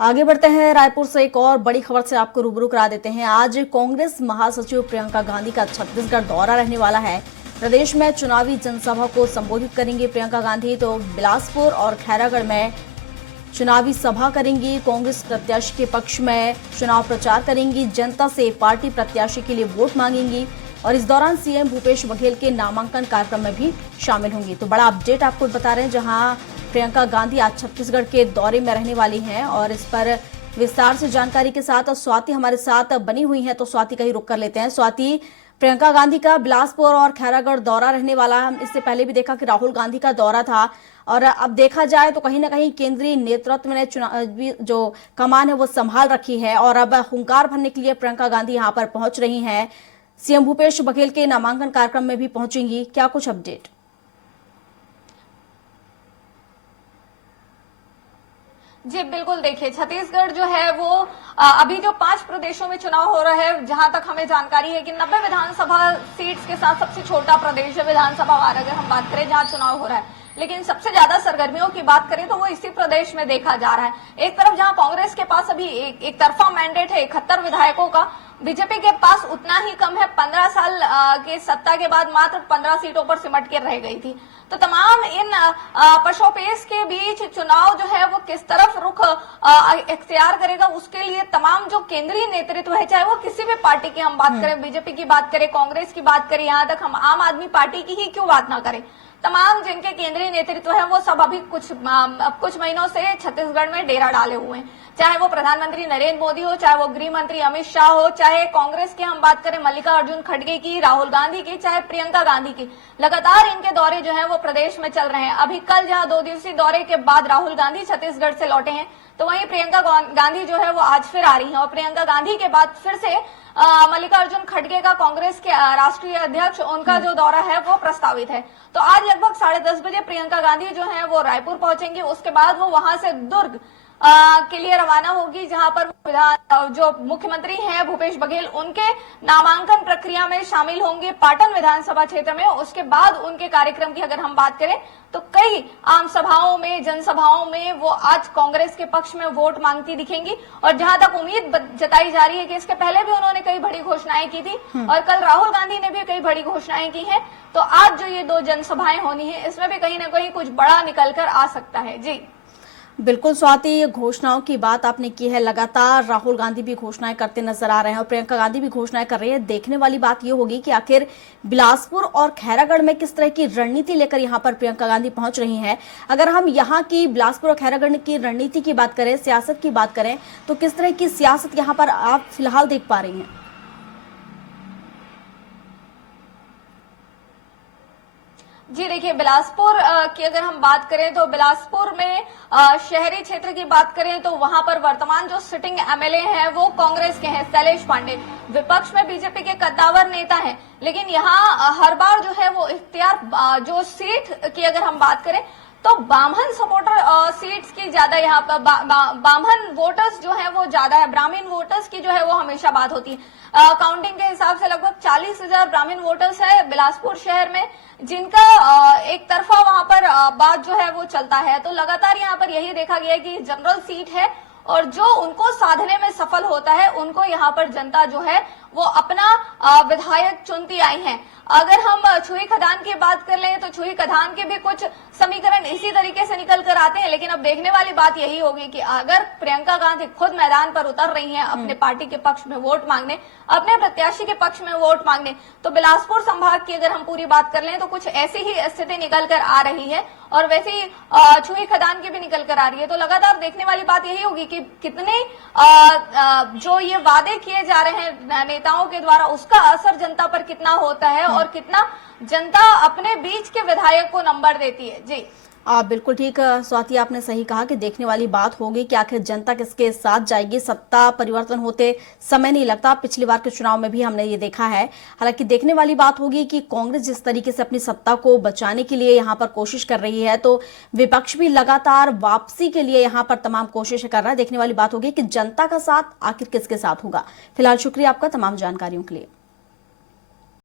आगे बढ़ते हैं। रायपुर से एक और बड़ी खबर से आपको रूबरू करा देते हैं। आज कांग्रेस महासचिव प्रियंका गांधी का छत्तीसगढ़ दौरा रहने वाला है। प्रदेश में चुनावी जनसभा को संबोधित करेंगी प्रियंका गांधी। तो बिलासपुर और खैरागढ़ में चुनावी सभा करेंगी। कांग्रेस प्रत्याशी के पक्ष में चुनाव प्रचार करेंगी। जनता से पार्टी प्रत्याशी के लिए वोट मांगेंगी और इस दौरान सीएम भूपेश बघेल के नामांकन कार्यक्रम में भी शामिल होंगी। तो बड़ा अपडेट आपको बता रहे हैं, जहां प्रियंका गांधी आज छत्तीसगढ़ के दौरे में रहने वाली हैं और इस पर विस्तार से जानकारी के साथ स्वाति हमारे साथ बनी हुई हैं। तो स्वाति का ही रुख कर लेते हैं। स्वाति, प्रियंका गांधी का बिलासपुर और खैरागढ़ दौरा रहने वाला है। हम इससे पहले भी देखा कि राहुल गांधी का दौरा था और अब देखा जाए तो कहीं ना कहीं केंद्रीय नेतृत्व ने चुनावी जो कमान है वो संभाल रखी है और अब हुंकार भरने के लिए प्रियंका गांधी यहाँ पर पहुंच रही हैं। सीएम भूपेश बघेल के नामांकन कार्यक्रम में भी पहुंचेंगी, क्या कुछ अपडेट? जी बिल्कुल, देखिए छत्तीसगढ़ जो है वो अभी जो 5 प्रदेशों में चुनाव हो रहा है, जहां तक हमें जानकारी है कि 90 विधानसभा सीट्स के साथ सबसे छोटा प्रदेश है विधानसभा वार अगर हम बात करें जहां चुनाव हो रहा है। लेकिन सबसे ज्यादा सरगर्मियों की बात करें तो वो इसी प्रदेश में देखा जा रहा है। एक तरफ जहां कांग्रेस के पास अभी एक तरफा मैंडेट है 71 विधायकों का, बीजेपी के पास उतना ही कम है। 15 साल के सत्ता के बाद मात्र 15 सीटों पर सिमट के रह गई थी। तो तमाम इन पशोपेश के बीच चुनाव जो है वो किस तरफ रुख इख्तियार करेगा, उसके लिए तमाम जो केंद्रीय नेतृत्व है, चाहे वो किसी भी पार्टी की हम बात करें, बीजेपी की बात करें, कांग्रेस की बात करें, यहाँ तक हम आम आदमी पार्टी की ही क्यों बात ना करें, तमाम जिनके केंद्रीय नेतृत्व है वो सब अभी कुछ महीनों से छत्तीसगढ़ में डेरा डाले हुए हैं। चाहे वो प्रधानमंत्री नरेंद्र मोदी हो, चाहे वो गृह मंत्री अमित शाह हो, चाहे कांग्रेस की हम बात करें मल्लिकार्जुन खड़गे की, राहुल गांधी की, चाहे प्रियंका गांधी की, लगातार इनके दौरे जो है वो प्रदेश में चल रहे हैं। अभी कल जहां 2 दिवसीय दौरे के बाद राहुल गांधी छत्तीसगढ़ से लौटे हैं, तो वहीं प्रियंका गांधी जो है वो आज फिर आ रही है और प्रियंका गांधी के बाद फिर से मल्लिकार्जुन खड़गे का, कांग्रेस के राष्ट्रीय अध्यक्ष, उनका जो दौरा है वो प्रस्तावित है। तो आज लगभग 10:30 बजे प्रियंका गांधी जो है वो रायपुर पहुंचेंगी। उसके बाद वो वहां से दुर्ग के लिए रवाना होगी, जहां पर जो मुख्यमंत्री हैं भूपेश बघेल, उनके नामांकन प्रक्रिया में शामिल होंगे पाटन विधानसभा क्षेत्र में। उसके बाद उनके कार्यक्रम की अगर हम बात करें तो कई आम सभाओं में, जनसभाओं में वो आज कांग्रेस के पक्ष में वोट मांगती दिखेंगी। और जहां तक उम्मीद जताई जा रही है कि इसके पहले भी उन्होंने कई बड़ी घोषणाएं की थी और कल राहुल गांधी ने भी कई बड़ी घोषणाएं की हैं, तो आज जो ये 2 जनसभाएं होनी है इसमें भी कहीं ना कहीं कुछ बड़ा निकल कर आ सकता है। जी बिल्कुल स्वाति, ये घोषणाओं की बात आपने की है। लगातार राहुल गांधी भी घोषणाएं करते नजर आ रहे हैं और प्रियंका गांधी भी घोषणाएं कर रही है। देखने वाली बात ये होगी कि आखिर बिलासपुर और खैरागढ़ में किस तरह की रणनीति लेकर यहां पर प्रियंका गांधी पहुंच रही हैं। अगर हम यहां की बिलासपुर और खैरागढ़ की रणनीति की बात करें, सियासत की बात करें, तो किस तरह की सियासत यहाँ पर आप फिलहाल देख पा रही हैं? जी देखिए, बिलासपुर की अगर हम बात करें तो बिलासपुर में शहरी क्षेत्र की बात करें तो वहां पर वर्तमान जो सिटिंग एमएलए हैं वो कांग्रेस के हैं, शैलेश पांडे। विपक्ष में बीजेपी के कद्दावर नेता हैं, लेकिन यहाँ हर बार जो है वो इख्तियार जो सीट की अगर हम बात करें तो बामन सपोर्टर सीट्स की ज्यादा यहाँ पर बामन वोटर्स जो है वो ज्यादा है, ब्राह्मण वोटर्स की जो है वो हमेशा बात होती है। काउंटिंग के हिसाब से लगभग 40,000 ब्राह्मण वोटर्स है बिलासपुर शहर में, जिनका एक तरफा वहां पर बात जो है वो चलता है। तो लगातार यहाँ पर यही देखा गया है कि जनरल सीट है और जो उनको साधने में सफल होता है उनको यहाँ पर जनता जो है वो अपना विधायक चुनती आई है। अगर हम छुई खदान की बात कर लें तो छुई खदान के भी कुछ समीकरण इसी तरीके से निकल कर आते हैं। लेकिन अब देखने वाली बात यही होगी कि अगर प्रियंका गांधी खुद मैदान पर उतर रही हैं अपने पार्टी के पक्ष में वोट मांगने, अपने प्रत्याशी के पक्ष में वोट मांगने, तो बिलासपुर संभाग की अगर हम पूरी बात कर लें तो कुछ ऐसी ही स्थिति निकल कर आ रही है और वैसे ही छुई खदान की भी निकल कर आ रही है। तो लगातार देखने वाली बात यही होगी कि कितने जो ये वादे किए जा रहे हैं नेताओं के द्वारा, उसका असर जनता पर कितना होता है और कितना जनता अपने बीच के विधायक को नंबर देती है। जी बिल्कुल ठीक स्वाति, आपने सही कहा कि देखने वाली बात होगी कि आखिर जनता किसके साथ जाएगी। सत्ता परिवर्तन होते समय नहीं लगता, पिछली बार के चुनाव में भी हमने ये देखा है। हालांकि देखने वाली बात होगी कि कांग्रेस जिस तरीके से अपनी सत्ता को बचाने के लिए यहाँ पर कोशिश कर रही है, तो विपक्ष भी लगातार वापसी के लिए यहाँ पर तमाम कोशिशें कर रहा है। देखने वाली बात होगी कि जनता का साथ आखिर किसके साथ होगा। फिलहाल शुक्रिया आपका तमाम जानकारियों के लिए।